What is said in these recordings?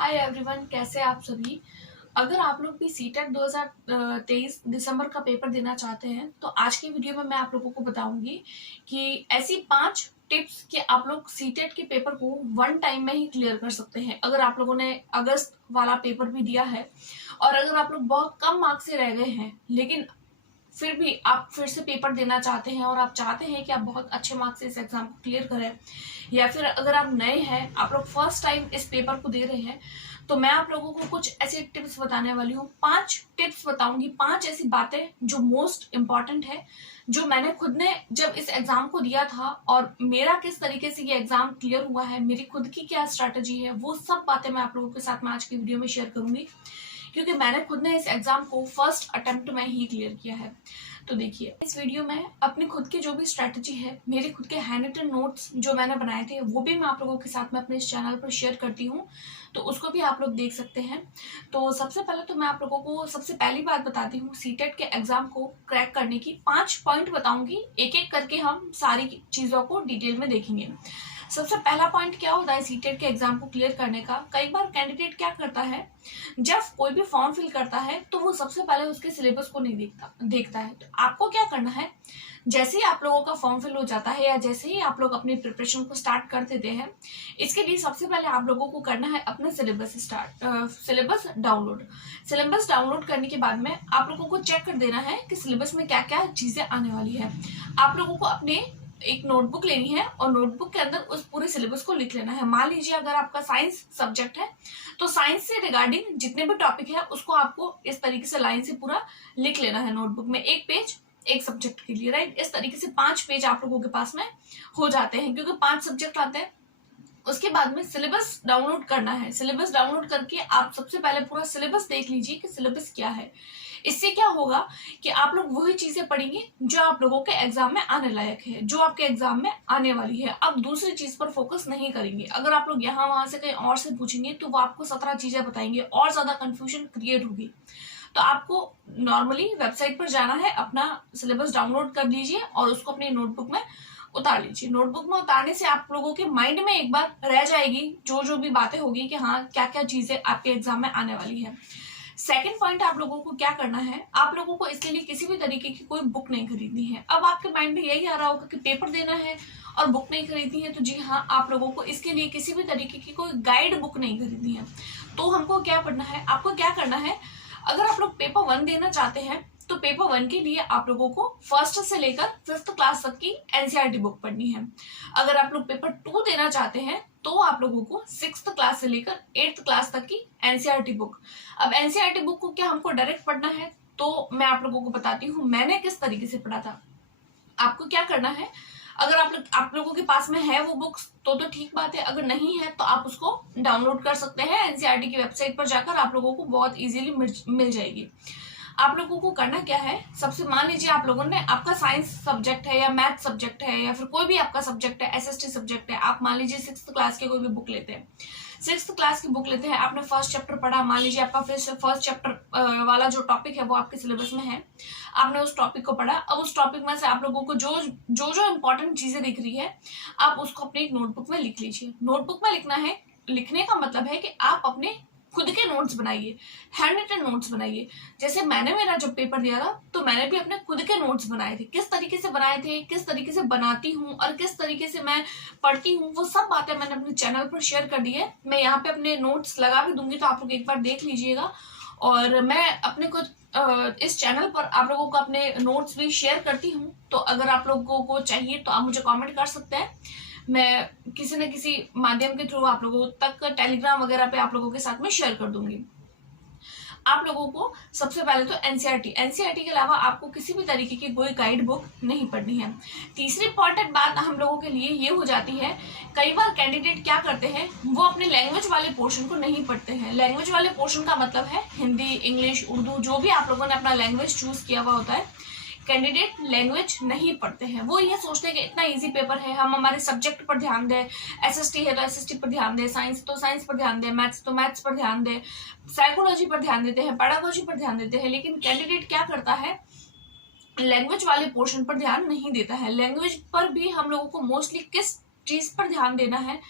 Hi everyone, कैसे आप सभी। अगर आप लोग भी सीटेट 2023 दिसंबर का पेपर देना चाहते हैं तो आज की वीडियो में मैं आप लोगों को बताऊंगी कि ऐसी 5 टिप्स कि आप लोग सीटेट के पेपर को वन टाइम में ही क्लियर कर सकते हैं। अगर आप लोगों ने अगस्त वाला पेपर भी दिया है और अगर आप लोग बहुत कम मार्क्स से रह गए हैं लेकिन फिर भी आप फिर से पेपर देना चाहते हैं और आप चाहते हैं कि आप बहुत अच्छे मार्क्स से इस एग्जाम को क्लियर करें, या फिर अगर आप नए हैं, आप लोग फर्स्ट टाइम इस पेपर को दे रहे हैं, तो मैं आप लोगों को कुछ ऐसी टिप्स बताने वाली हूँ। 5 टिप्स बताऊंगी, 5 ऐसी बातें जो मोस्ट इंपॉर्टेंट है, जो मैंने खुद ने जब इस एग्जाम को दिया था और मेरा किस तरीके से ये एग्जाम क्लियर हुआ है, मेरी खुद की क्या स्ट्रैटेजी है, वो सब बातें मैं आप लोगों के साथ में आज की वीडियो में शेयर करूंगी, क्योंकि मैंने खुद ने इस एग्जाम को फर्स्ट अटेम्प्ट में ही क्लियर किया है। तो देखिए, इस वीडियो में अपनी खुद की जो भी स्ट्रैटेजी है, मेरे खुद के हैंड रिटन नोट्स जो मैंने बनाए थे, वो भी मैं आप लोगों के साथ में अपने इस चैनल पर शेयर करती हूँ, तो उसको भी आप लोग देख सकते हैं। तो सबसे पहले तो मैं आप लोगों को सबसे पहली बात बताती हूँ, सीटेट के एग्जाम को क्रैक करने की 5 पॉइंट बताऊंगी, एक एक करके हम सारी चीजों को डिटेल में देखेंगे। सबसे पहला पॉइंट क्या होता है सीटेट के एग्जाम को क्लियर करने का। कई बार कैंडिडेट क्या करता है, जब कोई भी फॉर्म फिल करता है तो वो सबसे पहले उसके सिलेबस को नहीं देखता है। तो आपको क्या करना है, जैसे ही आप लोगों का फॉर्म फिल हो जाता है या जैसे ही आप लोग अपनी प्रिपरेशन को स्टार्ट कर देते हैं, इसके लिए सबसे पहले आप लोगों को करना है अपना सिलेबस डाउनलोड करने के बाद में आप लोगों को चेक कर देना है कि सिलेबस में क्या क्या चीजें आने वाली है। आप लोगों को अपने एक नोटबुक लेनी है और नोटबुक के अंदर उस पूरे सिलेबस को लिख लेना है। मान लीजिए अगर आपका साइंस सब्जेक्ट है तो साइंस से रिगार्डिंग जितने भी टॉपिक है उसको आपको इस तरीके से लाइन से पूरा लिख लेना है नोटबुक में, एक पेज एक सब्जेक्ट के लिए, राइट। इस तरीके से 5 पेज आप लोगों के पास में हो जाते हैं, क्योंकि 5 सब्जेक्ट आते हैं। उसके बाद में सिलेबस डाउनलोड करना है। सिलेबस डाउनलोड करके आप सबसे पहले पूरा सिलेबस देख लीजिए कि सिलेबस क्या है। इससे क्या होगा कि आप लोग वही चीजें पढ़ेंगे जो आप लोगों के एग्जाम में आने लायक है, जो आपके एग्जाम में आने वाली है। अब दूसरी चीज पर फोकस नहीं करेंगे। अगर आप लोग यहाँ वहां से कहीं और से पूछेंगे तो वो आपको 17 चीजें बताएंगे और ज्यादा कंफ्यूजन क्रिएट होगी। तो आपको नॉर्मली वेबसाइट पर जाना है, अपना सिलेबस डाउनलोड कर लीजिए और उसको अपनी नोटबुक में उतार लीजिए। नोटबुक में उतारने से आप लोगों के माइंड में एक बार रह जाएगी जो जो भी बातें होगी कि हाँ क्या क्या चीजें आपके एग्जाम में आने वाली है। सेकंड पॉइंट, आप लोगों को क्या करना है, आप लोगों को इसके लिए किसी भी तरीके की कोई बुक नहीं खरीदनी है। अब आपके माइंड में यही आ रहा होगा कि पेपर देना है और बुक नहीं खरीदनी है, तो जी हाँ, आप लोगों को इसके लिए किसी भी तरीके की कोई गाइड बुक नहीं खरीदनी है। तो हमको क्या पढ़ना है, आपको क्या करना है, अगर आप लोग पेपर 1 देना चाहते हैं तो पेपर 1 के लिए आप लोगों को फर्स्ट से लेकर 5th क्लास तक की एनसीईआरटी बुक पढ़नी है। अगर आप लोग पेपर 2 देना चाहते हैं तो आप लोगों को 6th क्लास से लेकर 8th क्लास तक की एनसीईआरटी बुक। अब एनसीईआरटी बुक को क्या हमको डायरेक्ट पढ़ना है, तो मैं आप लोगों को बताती हूँ मैंने किस तरीके से पढ़ा था। आपको क्या करना है, अगर आप लोगों के पास में है वो बुक्स तो ठीक बात है, अगर नहीं है तो आप उसको डाउनलोड कर सकते हैं। एनसीईआरटी की वेबसाइट पर जाकर आप लोगों को बहुत इजीली मिल जाएगी। आप लोगों को करना क्या है, सबसे मान लीजिए आप लोगों ने, आपका साइंस सब्जेक्ट है या मैथ सब्जेक्ट है या फिर कोई भी आपका सब्जेक्ट है, एसएसटी सब्जेक्ट है, आप मान लीजिए 6th क्लास के कोई भी बुक लेते हैं, 6th क्लास की बुक लेते हैं, आपने फर्स्ट चैप्टर पढ़ा, मान लीजिए आपका फर्स्ट चैप्टर वाला जो टॉपिक है वो आपके सिलेबस में है, आपने उस टॉपिक को पढ़ा। अब उस टॉपिक में से आप लोगों को जो जो इंपॉर्टेंट चीजें दिख रही है आप उसको अपनी एक नोटबुक में लिख लीजिए। नोटबुक में लिखना है, लिखने का मतलब है कि आप अपने खुद के नोट्स बनाइए, हैंड रिटन नोट्स बनाइए। जैसे मैंने मेरा जब पेपर दिया था तो मैंने भी अपने खुद के नोट्स बनाए थे। किस तरीके से बनाए थे, किस तरीके से बनाती हूँ और किस तरीके से मैं पढ़ती हूँ, वो सब बातें मैंने अपने चैनल पर शेयर कर दी है। मैं यहाँ पे अपने नोट्स लगा भी दूंगी तो आप लोग एक बार देख लीजिएगा। और मैं अपने खुद इस चैनल पर आप लोगों को अपने नोट्स भी शेयर करती हूँ, तो अगर आप लोगों को चाहिए तो आप मुझे कमेंट कर सकते हैं। मैं किसी न किसी माध्यम के थ्रू आप लोगों तक टेलीग्राम वगैरह पे आप लोगों के साथ में शेयर कर दूंगी। आप लोगों को सबसे पहले तो एनसीईआरटी के अलावा आपको किसी भी तरीके की कोई गाइड बुक नहीं पढ़नी है। तीसरी इंपॉर्टेंट बात हम लोगों के लिए ये हो जाती है, कई बार कैंडिडेट क्या करते हैं, वो अपने लैंग्वेज वाले पोर्शन को नहीं पढ़ते हैं। लैंग्वेज वाले पोर्शन का मतलब है हिंदी, इंग्लिश, उर्दू, जो भी आप लोगों ने अपना लैंग्वेज चूज किया हुआ होता है, कैंडिडेट लैंग्वेज नहीं पढ़ते हैं। वो ये सोचते हैं कि इतना इजी पेपर है, हम हमारे सब्जेक्ट पर ध्यान दें, एसएसटी है तो एसएसटी पर ध्यान दें, साइंस तो साइंस पर ध्यान दें, मैथ्स तो मैथ्स पर ध्यान दें, साइकोलॉजी पर ध्यान देते हैं, पेडागोजी पर ध्यान देते हैं। लेकिन कैंडिडेट क्या करता है, लैंग्वेज वाले पोर्शन पर ध्यान नहीं देता है। लैंग्वेज पर भी हम लोगों को मोस्टली किस चीज पर ध्यान देना है,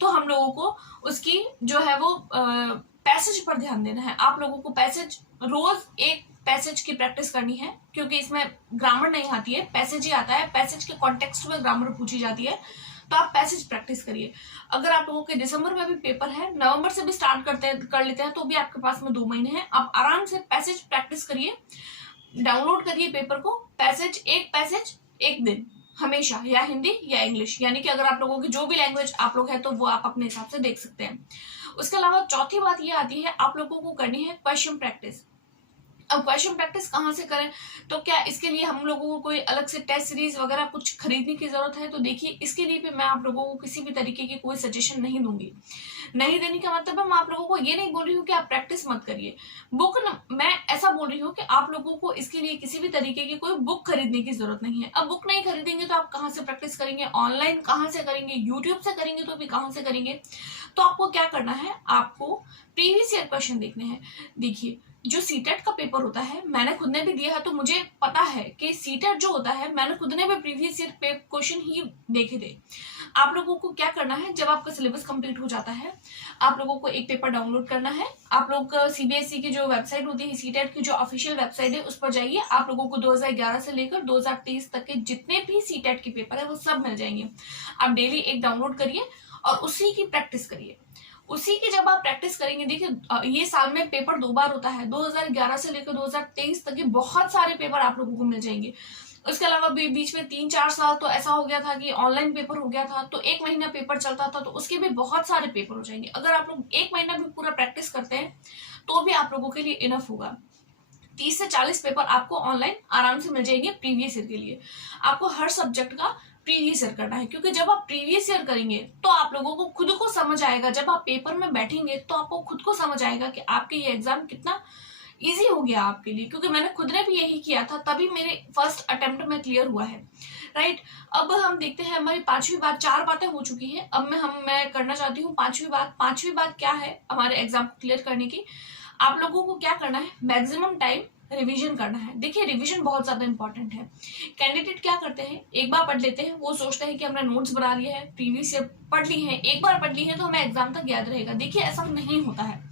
तो हम लोगों को उसकी जो है वो पैसेज पर ध्यान देना है। आप लोगों को पैसेज, रोज एक पैसेज की प्रैक्टिस करनी है, क्योंकि इसमें ग्रामर नहीं आती है, पैसेज ही आता है। पैसेज के कॉन्टेक्स्ट में ग्रामर पूछी जाती है, तो आप पैसेज प्रैक्टिस करिए। अगर आप लोगों के दिसंबर में भी पेपर है, नवंबर से भी स्टार्ट कर लेते हैं, तो भी आपके पास में 2 महीने हैं। आप आराम से पैसेज प्रैक्टिस करिए, डाउनलोड करिए पेपर को, पैसेज एक दिन हमेशा, या हिंदी या इंग्लिश, यानी कि अगर आप लोगों की जो भी लैंग्वेज आप लोग है तो वो आप अपने हिसाब से देख सकते हैं। उसके अलावा चौथी बात ये आती है, आप लोगों को करनी है क्वेश्चन प्रैक्टिस। अब क्वेश्चन प्रैक्टिस कहाँ से करें, तो क्या इसके लिए हम लोगों को कोई अलग से टेस्ट सीरीज वगैरह कुछ खरीदने की जरूरत है? तो देखिए, इसके लिए भी मैं आप लोगों को किसी भी तरीके की कोई सजेशन नहीं दूंगी। नहीं देने का मतलब है, मैं आप लोगों को ये नहीं बोल रही हूँ कि आप प्रैक्टिस मत करिए। मैं ऐसा बोल रही हूँ कि आप लोगों को इसके लिए किसी भी तरीके की कोई बुक खरीदने की जरूरत नहीं है। अब बुक नहीं खरीदेंगे तो आप कहाँ से प्रैक्टिस करेंगे, ऑनलाइन कहाँ से करेंगे, यूट्यूब से करेंगे तो भी कहाँ से करेंगे? तो आपको क्या करना है, आपको प्रीवियस ईयर क्वेश्चन देखने हैं। देखिए, जो सीटेट का पेपर होता है, मैंने खुद ने भी दिया है, तो मुझे पता है कि सीटेट जो होता है, मैंने खुद ने भी प्रीवियस ईयर क्वेश्चन ही देखे थे। आप लोगों को क्या करना है, जब आपका सिलेबस कंप्लीट हो जाता है, आप लोगों को एक पेपर डाउनलोड करना है। आप लोग सीबीएसई की जो वेबसाइट होती है, सीटेट की जो ऑफिशियल वेबसाइट है, उस पर जाइए। आप लोगों को 2011 से लेकर 2023 तक के जितने भी सीटेट के पेपर है वो सब मिल जाएंगे। आप डेली एक डाउनलोड करिए और उसी की प्रैक्टिस करिए। उसी की जब आप प्रैक्टिस करेंगे, देखिए ये साल में पेपर 2 बार होता है, 2011 से लेकर 2023 तक के बहुत सारे पेपर आप लोगों को मिल जाएंगे। उसके अलावा बीच में 3-4 साल तो ऐसा हो गया था कि ऑनलाइन पेपर हो गया था, तो 1 महीना पेपर चलता था, तो उसके भी बहुत सारे पेपर हो जाएंगे। अगर आप लोग 1 महीना भी पूरा प्रैक्टिस करते हैं तो भी आप लोगों के लिए इनफ होगा। 30 से 40 पेपर आपको ऑनलाइन आराम से मिल जाएंगे प्रीवियस ईयर के लिए। आपको हर सब्जेक्ट का प्रीवियस ईयर करना है, क्योंकि जब आप प्रीवियस ईयर करेंगे तो आप लोगों को खुद को समझ आएगा। जब आप पेपर में बैठेंगे तो आपको खुद को समझ आएगा कि आपके ये एग्जाम कितना इजी हो गया आपके लिए, क्योंकि मैंने खुद ने भी यही किया था, तभी मेरे फर्स्ट अटेम्प्ट में क्लियर हुआ है। राइट, अब हम देखते हैं हमारी 5वीं बात। 4 बातें हो चुकी हैं, अब मैं करना चाहती हूँ 5वीं बात। 5वीं बात क्या है हमारे एग्जाम को क्लियर करने की? आप लोगों को क्या करना है, मैक्सिमम टाइम रिवीजन करना है। देखिए, रिवीजन बहुत ज्यादा इंपॉर्टेंट है। कैंडिडेट क्या करते हैं, एक बार पढ़ लेते हैं, वो सोचते हैं कि हमने नोट्स बना लिए हैं, प्रीवियस ईयर पढ़ ली है, एक बार पढ़ ली है तो हमें एग्जाम तक याद रहेगा। देखिए, ऐसा नहीं होता है,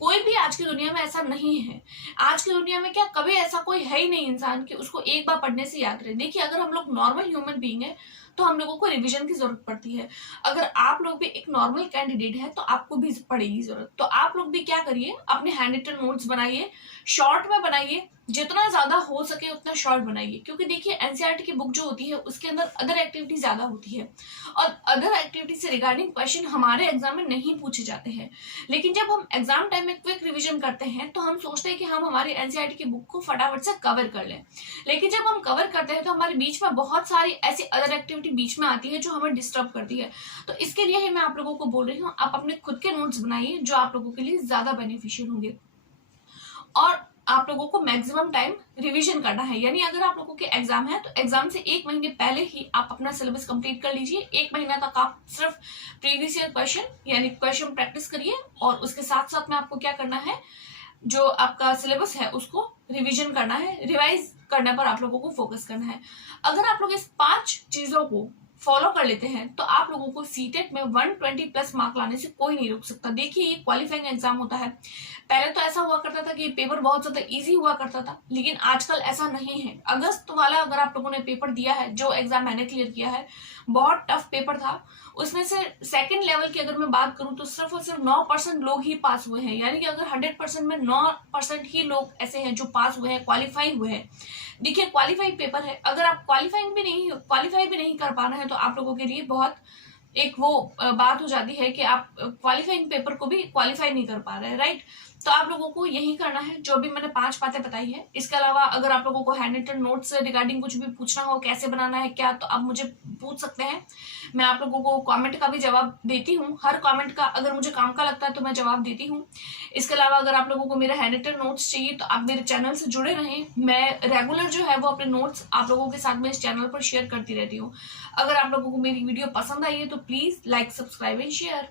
कोई भी आज की दुनिया में ऐसा नहीं है। आज की दुनिया में क्या कभी ऐसा कोई है ही नहीं इंसान कि उसको एक बार पढ़ने से याद रहे। देखिए, अगर हम लोग नॉर्मल ह्यूमन बीइंग है तो हम लोगों को रिवीजन की जरूरत पड़ती है। अगर आप लोग भी एक नॉर्मल कैंडिडेट है तो आपको भी पड़ेगी जरूरत। तो आप लोग भी क्या करिए, अपने हैंड रिटन नोट्स बनाइए, शॉर्ट में बनाइए, जितना ज्यादा हो सके उतना शॉर्ट बनाइए। क्योंकि देखिए, एनसीईआरटी की बुक जो होती है उसके अंदर अदर एक्टिविटी ज्यादा होती है, और अदर एक्टिविटी से रिगार्डिंग क्वेश्चन हमारे एग्जाम में नहीं पूछे जाते हैं। लेकिन जब हम एग्जाम टाइम में क्विक रिवीजन करते हैं तो हम सोचते हैं कि हम हमारी एनसीईआरटी की बुक को फटाफट से कवर कर लें। लेकिन जब हम कवर करते हैं तो हमारे बीच में बहुत सारी ऐसी अदर एक्टिविटी बीच में आती है जो हमें डिस्टर्ब करती है। तो इसके लिए ही मैं आप लोगों को बोल रही हूँ, आप अपने खुद के नोट्स बनाइए जो आप लोगों के लिए ज्यादा बेनिफिशियल होंगे। और आप लोगों को मैक्सिमम टाइम रिवीजन करना है, यानी अगर आप लोगों के एग्जाम है तो एग्जाम से 1 महीने पहले ही आप अपना सिलेबस कंप्लीट कर लीजिए। 1 महीना तक आप सिर्फ प्रीवियस ईयर क्वेश्चन यानी क्वेश्चन प्रैक्टिस करिए, और उसके साथ साथ में आपको क्या करना है, जो आपका सिलेबस है उसको रिवीजन करना है, रिवाइज करने पर आप लोगों को फोकस करना है। अगर आप लोग इस 5 चीजों को फॉलो कर लेते हैं तो आप लोगों को सीटेट में 120 प्लस मार्क लाने से कोई नहीं रोक सकता। देखिए, ये क्वालिफाइंग एग्जाम होता है। पहले तो ऐसा हुआ करता था कि पेपर बहुत ज्यादा इजी हुआ करता था, लेकिन आजकल ऐसा नहीं है। अगस्त वाला अगर आप लोगों ने पेपर दिया है, जो एग्जाम मैंने क्लियर किया है, बहुत टफ पेपर था। उसमें से सेकंड लेवल की अगर मैं बात करूं तो सिर्फ और सिर्फ 9% लोग ही पास हुए हैं, यानी कि अगर 100% में 9% ही लोग ऐसे हैं जो पास हुए हैं, क्वालिफाई हुए हैं। देखिए, क्वालिफाइंग पेपर है, अगर आप क्वालिफाई भी नहीं कर पा रहे हैं तो आप लोगों के लिए बहुत एक वो बात हो जाती है कि आप क्वालिफाइंग पेपर को भी क्वालिफाई नहीं कर पा रहे हैं। राइट, तो आप लोगों को यही करना है जो भी मैंने 5 बातें बताई है। इसके अलावा अगर आप लोगों को हैंड रिटन नोट्स से रिगार्डिंग कुछ भी पूछना हो, कैसे बनाना है क्या, तो आप मुझे पूछ सकते हैं। मैं आप लोगों को कमेंट का भी जवाब देती हूँ, हर कमेंट का अगर मुझे काम का लगता है तो मैं जवाब देती हूँ। इसके अलावा अगर आप लोगों को मेरे हैंड रिटन नोट्स चाहिए तो आप मेरे चैनल से जुड़े रहें। मैं रेगुलर जो है वो अपने नोट्स आप लोगों के साथ में इस चैनल पर शेयर करती रहती हूँ। अगर आप लोगों को मेरी वीडियो पसंद आई है तो please like, subscribe and share.